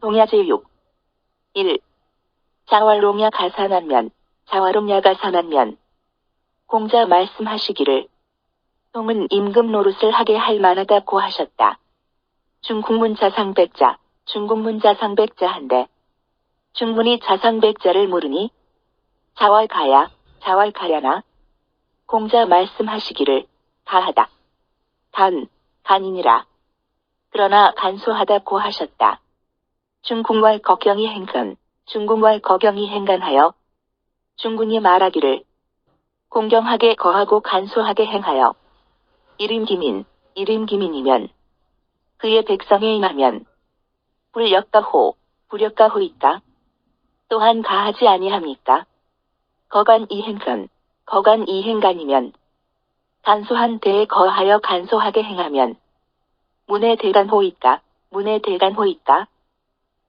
동야제육 1. 자활농야 가산한면, 자활농야 가산한면. 공자 말씀하시기를 동은 임금 노릇을 하게 할 만하다고 하셨다. 중국문 자상백자, 중국문 자상백자 한데 중문이 자상백자를 모르니 자활가야, 자활가려나. 공자 말씀하시기를 가하다. 간이니라. 그러나 간소하다고 하셨다. 중궁왈 거경이 행간, 중궁왈 거경이 행간하여 중궁이 말하기를 공경하게 거하고 간소하게 행하여 일임기민이면 그의 백성에 임하면 불역가호, 불역가호이까. 또한 가하지 아니합니까? 거간이행간이면 간소한 데에 거하여 간소하게 행하면 문해대간호이까, 문해대간호이까.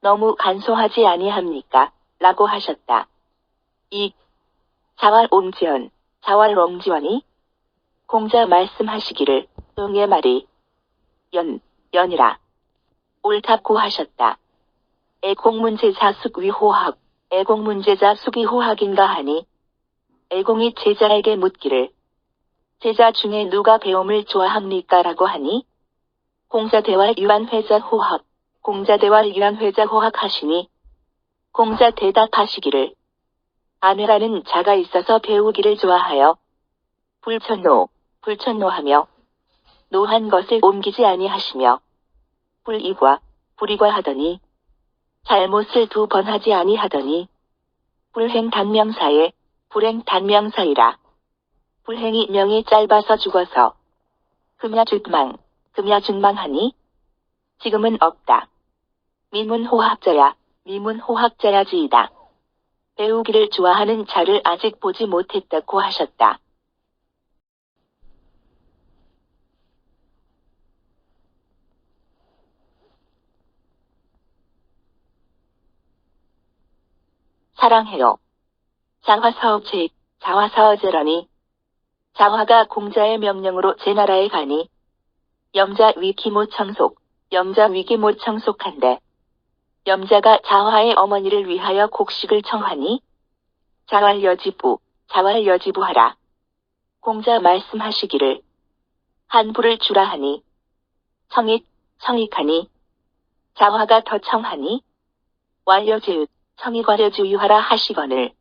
너무 간소하지 아니합니까? 라고 하셨다. 2. 자활옹지원, 자활옹지원이 공자 말씀하시기를 응의 말이 연이라. 옳다고 하셨다. 애공문제자 숙위호학, 애공문제자 숙위호학인가 하니 애공이 제자에게 묻기를 제자 중에 누가 배움을 좋아합니까? 라고 하니 공자대활 유한회자 호학, 공자대활 유한회자 호학 하시니 공자 대답하시기를 안회라는 자가 있어서 배우기를 좋아하여 불천노하며 노한 것을 옮기지 아니하시며 불이과 하더니 잘못을 2번 하지 아니하더니 불행단명사에 불행단명사이라. 불행이 명이 짧아서 죽어서 금야죽망하니 지금은 없다. 미문호학자야지이다. 배우기를 좋아하는 자를 아직 보지 못했다고 하셨다. 사랑해요. 자화사어제러니 자화가 공자의 명령으로 제나라에 가니 염자 위기모 청속한데 염자가 자화의 어머니를 위하여 곡식을 청하니 자활여지부하라. 공자 말씀하시기를 한부를 주라 하니 청익하니 자화가 더 청하니 완려제읒 청익완려주유하라 하시거늘.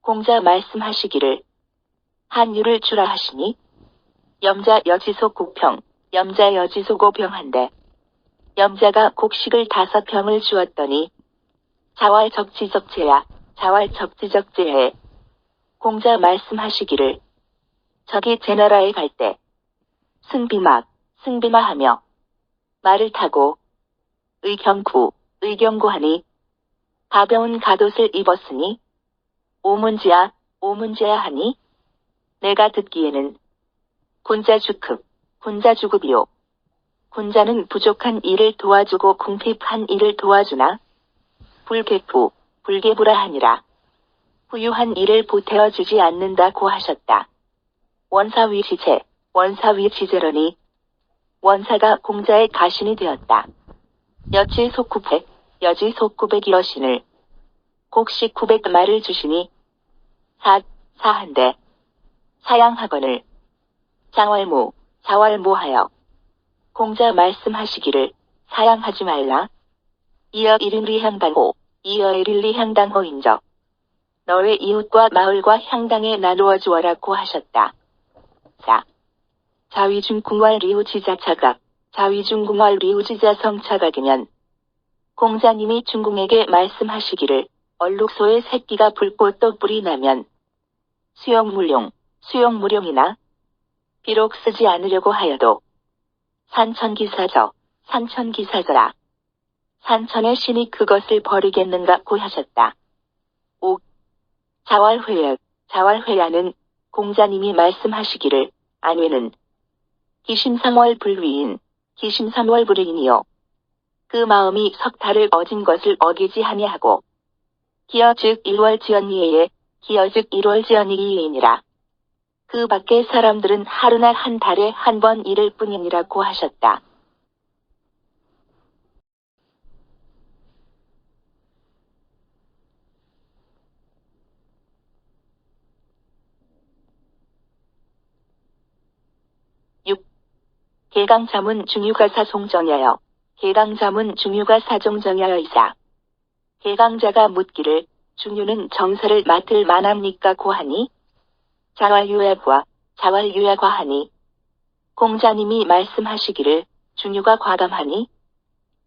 공자 말씀하시기를 한유를 주라 하시니 염자여지소고병한데 염자가 곡식을 5병을 주었더니 자활적지적제해. 공자 말씀하시기를 저기 제나라에 갈 때 승비마하며 말을 타고 의경구하니 가벼운 갓옷을 입었으니 오문지야 하니 내가 듣기에는 군자주급이요. 군자는 부족한 일을 도와주고 궁핍한 일을 도와주나 불개부라 하니라. 부유한 일을 보태어 주지 않는다고 하셨다. 원사위지제러니 원사가 공자의 가신이 되었다. 여지속구백 이러시늘 곡식 900마를 주시니 사한데 사양하거늘 자활모하여. 공자 말씀하시기를 사양하지 말라. 이어 일일리 향당호인적 너의 이웃과 마을과 향당에 나누어 주어라고 하셨다. 자위중궁활 리우지자차각, 자위중궁활 리우지자성차각이면 공자님이 중궁에게 말씀하시기를 얼룩소의 새끼가 붉고 또 뿔이 나면 수용무룡이나 비록 쓰지 않으려고 하여도 산천기사저라. 산천의 신이 그것을 버리겠는가고 하셨다. 5. 자활회야는 공자님이 말씀하시기를 안회는 기심삼월불위인이요. 그 마음이 석달을 어진 것을 어기지 아니하고 기어 즉 1월지언이에이니라. 그 밖의 사람들은 하루나 한 달에 한 번 이를 뿐이니라고 하셨다. 개강자문 중유가사 송정하여 개강자문 중유가사 종정하여이사. 개강자가 묻기를 중유는 정사를 맡을 만합니까 고하니 자왈유야과 자왈유야과 하니 공자님이 말씀하시기를 중유가 과감하니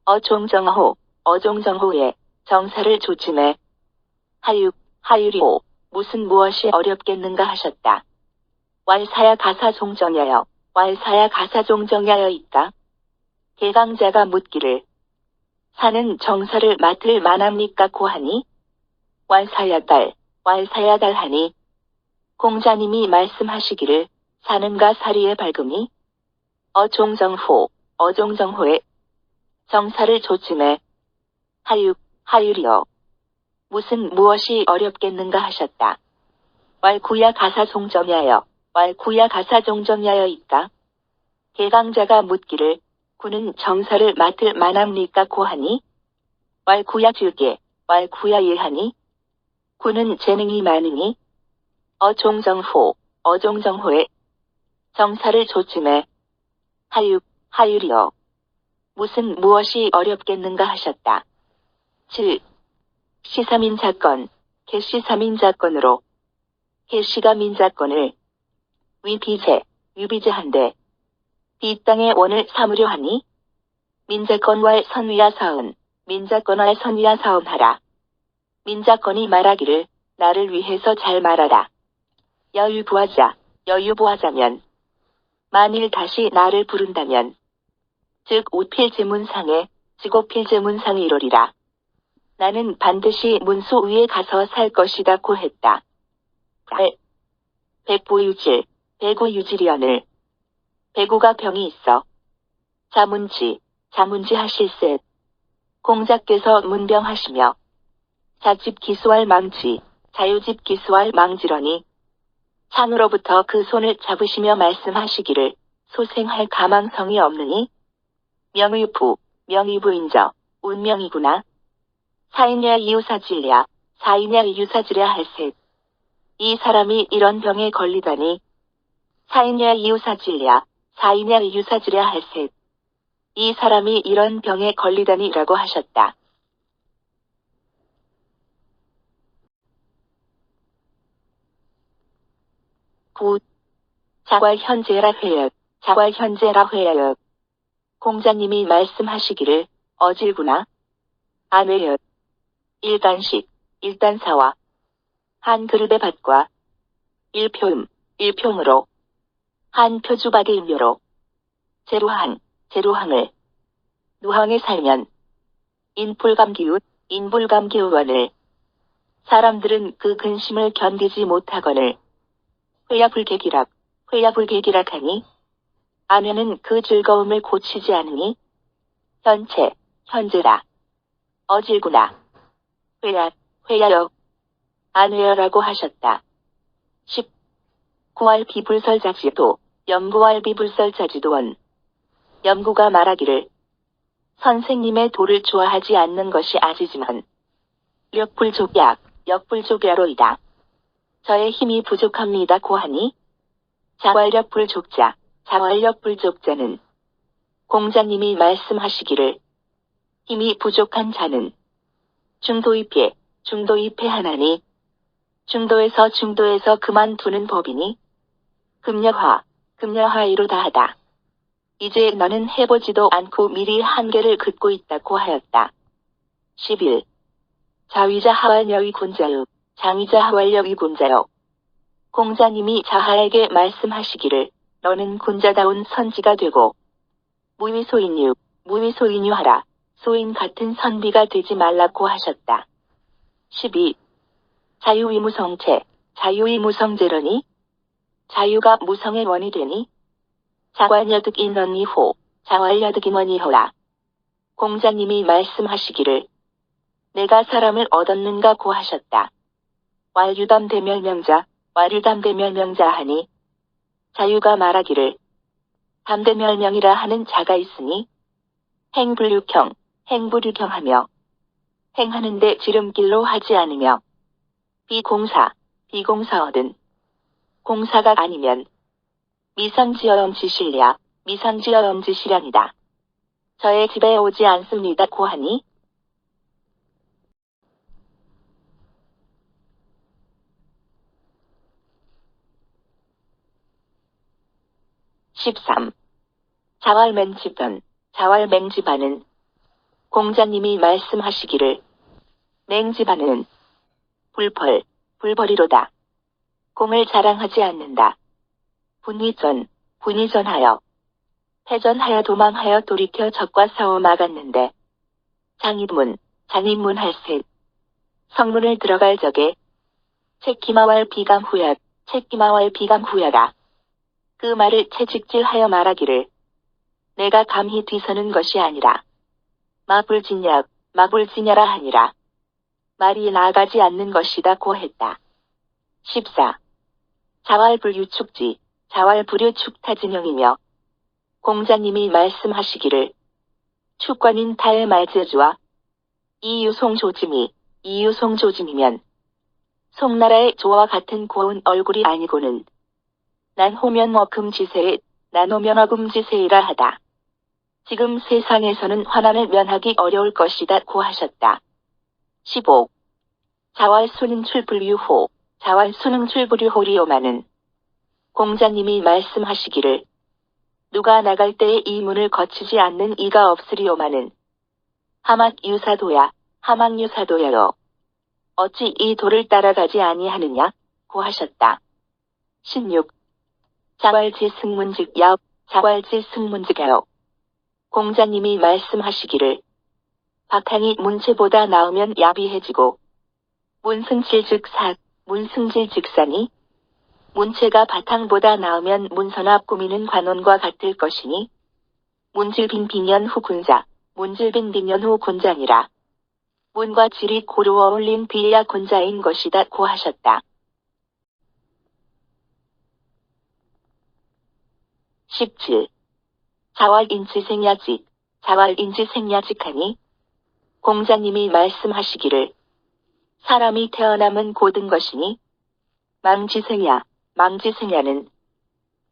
어종정호 어종정호에 정사를 조침해 하유리오 무슨 무엇이 어렵겠는가 하셨다. 왈사야 가사 종정하여 왈사야 가사 종정하여 있다. 개강자가 묻기를 사는 정사를 맡을 만합니까 고하니 왈사야달 하니 공자님이 말씀하시기를 사는가 사리의 밝음이 어종정호에 정사를 조침해 하유리여 무슨 무엇이 어렵겠는가 하셨다. 왈구야 가사 종정하여 왈구야 가사 종정하여 있다. 개강자가 묻기를 구는 정사를 맡을 만합니까 고하니 왈구야 주게 왈구야 예하니 구는 재능이 많으니 어종정호에 정사를 조침해 하유리여 무슨 무엇이 어렵겠는가 하셨다. 7. 시사민자건 개시사민자건으로 개시가 민자건을 위비제한데 뒷땅의 원을 삼으려 하니 민자건왈 선위야 사은 민자건왈 선위야 사음하라. 민자건이 말하기를 나를 위해서 잘 말하라. 여유부하자면 만일 다시 나를 부른다면 즉 오필제문상에 즉오필제문상이 이러리라. 나는 반드시 문수 위에 가서 살 것이다 고 했다. 백고유질이언을 백우가 병이 있어 자문지 하실세. 공자께서 문병하시며 자집 기수할 망지 자유집 기수할 망지러니 창으로부터 그 손을 잡으시며 말씀하시기를 소생할 가망성이 없느니 명의부인저 운명이구나. 사이냐 이유사질랴 할세. 이 사람이 이런 병에 걸리다니 사이냐 이유사질랴 할세. 이 사람이 이런 병에 걸리다니라고 하셨다. 자괄현재라 회여. 공자님이 말씀하시기를 어질구나. 안회여. 일단사와 한 그릇의 밭과 일평으로 한 표주박의 임묘로 제루항을 누항에 살면 인불감기우원을 사람들은 그 근심을 견디지 못하거늘 회야불개기락하니 아면은 그 즐거움을 고치지 않으니 현재라 어질구나. 회야여 안회여라고 하셨다. 10. 염구왈비불설자지도원 염구가 말하기를 선생님의 도를 좋아하지 않는 것이 아지지만 역불족야로이다. 저의 힘이 부족합니다 고하니 자활력불족자는 공자님이 말씀하시기를 힘이 부족한 자는 중도입해 하나니 중도에서 그만두는 법이니 금여화이로다 하다. 이제 너는 해보지도 않고 미리 한계를 긋고 있다고 하였다. 11. 자위자 하왈여위 군자요 장위자 하왈여위 군자요. 공자님이 자하에게 말씀하시기를 너는 군자다운 선지가 되고 무위소인유하라. 소인 같은 선비가 되지 말라고 하셨다. 12. 자유위무성제러니 자유가 무성의 원이 되니 자활여득인원이호라. 공자님이 말씀하시기를 내가 사람을 얻었는가 고 하셨다. 왈유담대멸명자 하니 자유가 말하기를 담대멸명이라 하는 자가 있으니 행불육형하며 행하는데 지름길로 하지 않으며 비공사어든 공사가 아니면 미상지어염지실랴 미상지어 엄지시량이다. 저의 집에 오지 않습니다. 고하니 13. 자왈맹지변, 자왈맹지반은 공자님이 말씀하시기를 맹지반은 불벌이로다. 공을 자랑하지 않는다. 분위전하여 패전하여 도망하여 돌이켜 적과 싸워 막았는데 장입문 할세 성문을 들어갈 적에 채기마왈 비감후야라. 그 말을 채찍질하여 말하기를 내가 감히 뒤서는 것이 아니라 마불지냐라 하니라. 말이 나아가지 않는 것이다 고했다. 14. 자왈불유축지, 자왈불유축타진형이며 공자님이 말씀하시기를 축관인 타의 말제주와 이유송조짐이면 송나라의 조와 같은 고운 얼굴이 아니고는 난호면어금지세이라 하다. 지금 세상에서는 환난을 면하기 어려울 것이다 고하셨다. 15. 자왈수능출불유호리오마는 공자님이 말씀하시기를 누가 나갈 때에 이 문을 거치지 않는 이가 없으리오마는 하막유사도야로 어찌 이 도를 따라가지 아니하느냐 고하셨다. 16. 자왈지승문직야오 공자님이 말씀하시기를 박항이 문체보다 나으면 야비해지고 문승질즉사니 문체가 바탕보다 나으면 문서나 꾸미는 관원과 같을 것이니 문질빈 빙연 후 군자니라. 문과 질이 고루 어울린 비야 군자인 것이다 고하셨다. 17. 자왈인지생야직하니 공자님이 말씀하시기를 사람이 태어남은 고든 것이니 망지생야는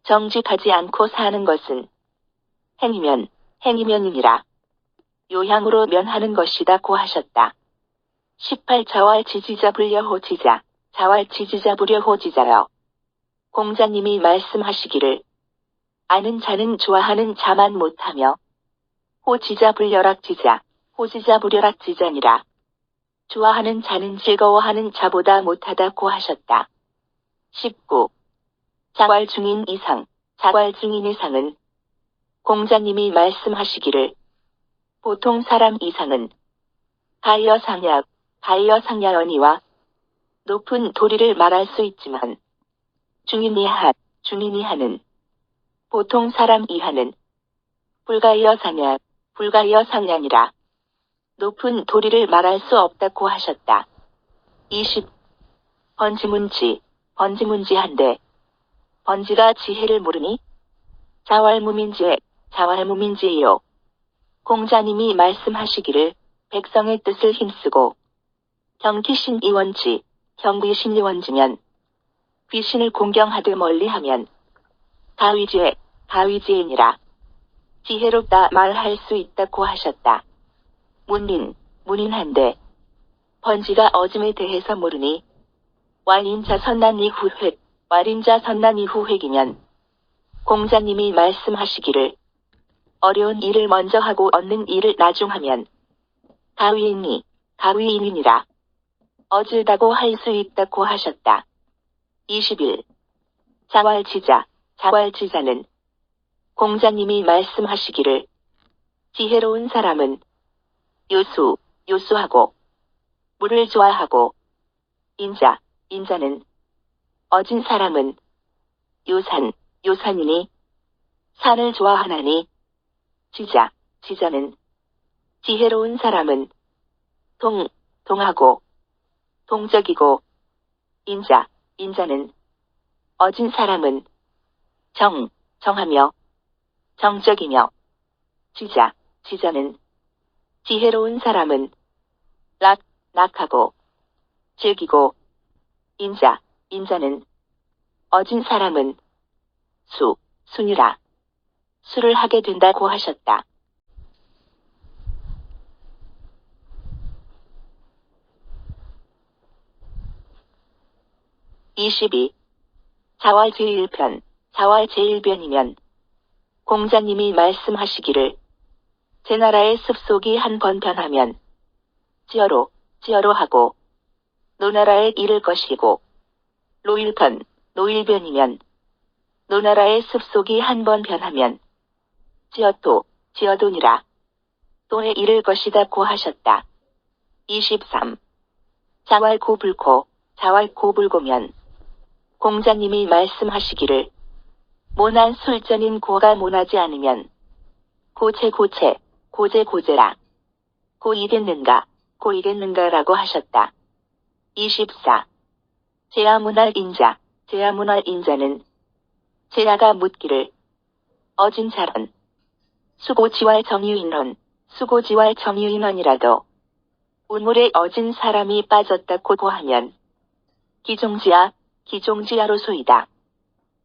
정직하지 않고 사는 것은 행이면이니라. 요향으로 면하는 것이다 고하셨다. 18. 자왈지지자불려호지자여 공자님이 말씀하시기를 아는 자는 좋아하는 자만 못하며 호지자불려락지자니라. 좋아하는 자는 즐거워하는 자보다 못하다 고하셨다. 19. 자왈중인 이상은 공자님이 말씀하시기를 보통 사람 이상은 가이어상야언이와 높은 도리를 말할 수 있지만 중인이하는 보통 사람 이하는 불가이어상야니라. 높은 도리를 말할 수 없다고 하셨다. 20. 번지문지한데 번지가 지혜를 모르니 자왈무민지요. 공자님이 말씀하시기를 백성의 뜻을 힘쓰고 경귀신이원지면 귀신을 공경하듯 멀리하면 가위지이니라. 지혜롭다 말할 수 있다고 하셨다. 문인한데 번지가 어짐에 대해서 모르니 왈인자 선난 이후획이면 공자님이 말씀하시기를 어려운 일을 먼저 하고 얻는 일을 나중하면 가위인이니라. 어질다고 할 수 있다고 하셨다. 21. 자왈지자는 공자님이 말씀하시기를 지혜로운 사람은 요수하고 물을 좋아하고 인자는 어진 사람은 요산이니 산을 좋아하나니 지자는 지혜로운 사람은 동하고 동적이고 인자는 어진 사람은 정하며 정적이며 지자는 지혜로운 사람은 낙하고 즐기고 인자는 어진 사람은 순이라. 술을 하게 된다고 하셨다. 22. 자왈 제1편, 자왈 제1변이면 공자님이 말씀하시기를 제 나라의 습속이 한 번 변하면 지어로 하고 노나라에 이를 것이고 노일편, 노일변이면 노나라의 습속이 한 번 변하면 지어도니라 또에 이를 것이다고 하셨다. 23. 자왈고불고, 자왈고불고면 공자님이 말씀하시기를 모난 술전인 고가 모나지 않으면 고제라 고이겠는가라고 하셨다. 24. 제야문할 인자는 제야가 묻기를 어진찰은 수고지왈 정유인원이라도 우물에 어진 사람이 빠졌다고 고하면 기종지야로소이다.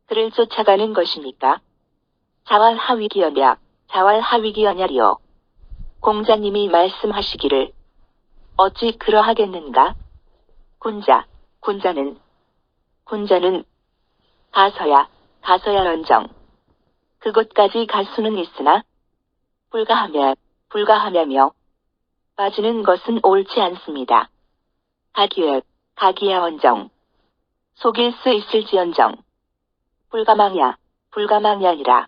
그를 쫓아가는 것입니까? 자왈하위기여냐리요. 공자님이 말씀하시기를 어찌 그러하겠는가? 군자는 가서야런정 그곳까지 갈 수는 있으나 불가하며며 빠지는 것은 옳지 않습니다. 가기야언정 속일 수 있을지언정 불가망야니라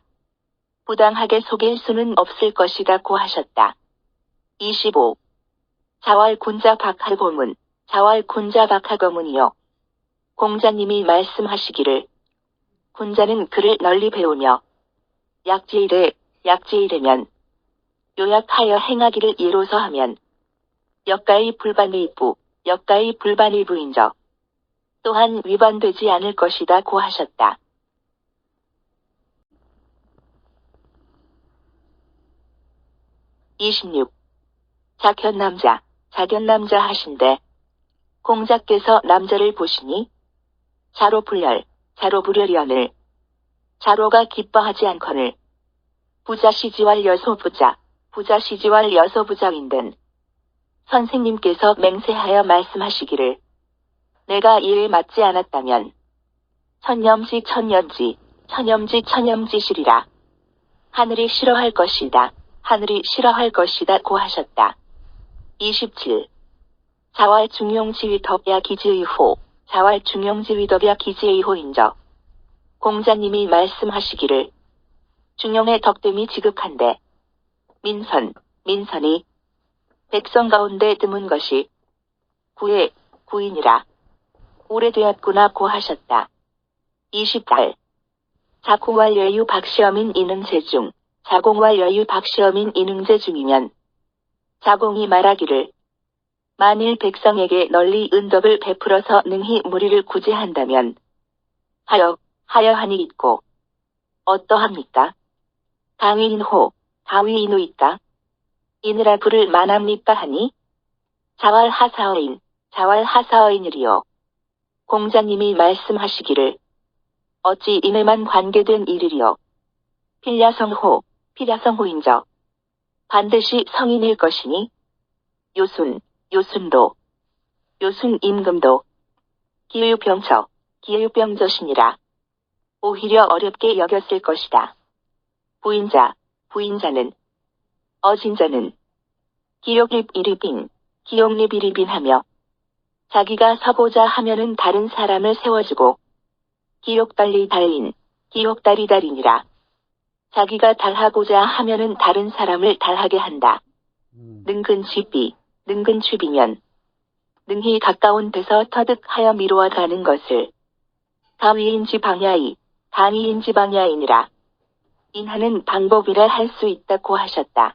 부당하게 속일 수는 없을 것이다고 하셨다. 25. 자왈군자 박하고문이요. 공자님이 말씀하시기를 군자는 글을 널리 배우며 약지이래면 요약하여 행하기를 예로서 하면 역가의 불반의부인적 또한 위반되지 않을 것이다고 하셨다. 26. 자견남자 하신대 공자께서 남자를 보시니 자로불열이언을 자로가 기뻐하지 않거늘 부자시지왈 여소부자윈든 선생님께서 맹세하여 말씀하시기를 내가 이를 맞지 않았다면 천염지시리라 하늘이 싫어할 것이다 고 하셨다. 27. 자왈중용지위덥야 기지의호인적 공자님이 말씀하시기를 중용의 덕됨이 지극한데 민선이 백성 가운데 드문 것이 구인이라 오래되었구나 고 하셨다. 28. 자공왈여유 박시엄인 이능제 중이면 자공이 말하기를 만일 백성에게 널리 은덕을 베풀어서 능히 무리를 구제한다면 하여하니 있고 어떠합니까? 다위인호이까 이느라 부를 만합니까 하니 자왈하사어인이리요. 공자님이 말씀하시기를 어찌 이내만 관계된 일이리요. 필야성호인적 반드시 성인일 것이니 요순임금도 기유병저시니라 오히려 어렵게 여겼을 것이다. 부인자는 어진자는 기용립이리빈 하며 자기가 서고자 하면은 다른 사람을 세워주고 기욕달리니라 자기가 달하고자 하면은 다른 사람을 달하게 한다. 능근취비면 능히 가까운 데서 터득하여 미루어 가는 것을 당위인지 방야이니라 인하는 방법이라 할 수 있다고 하셨다.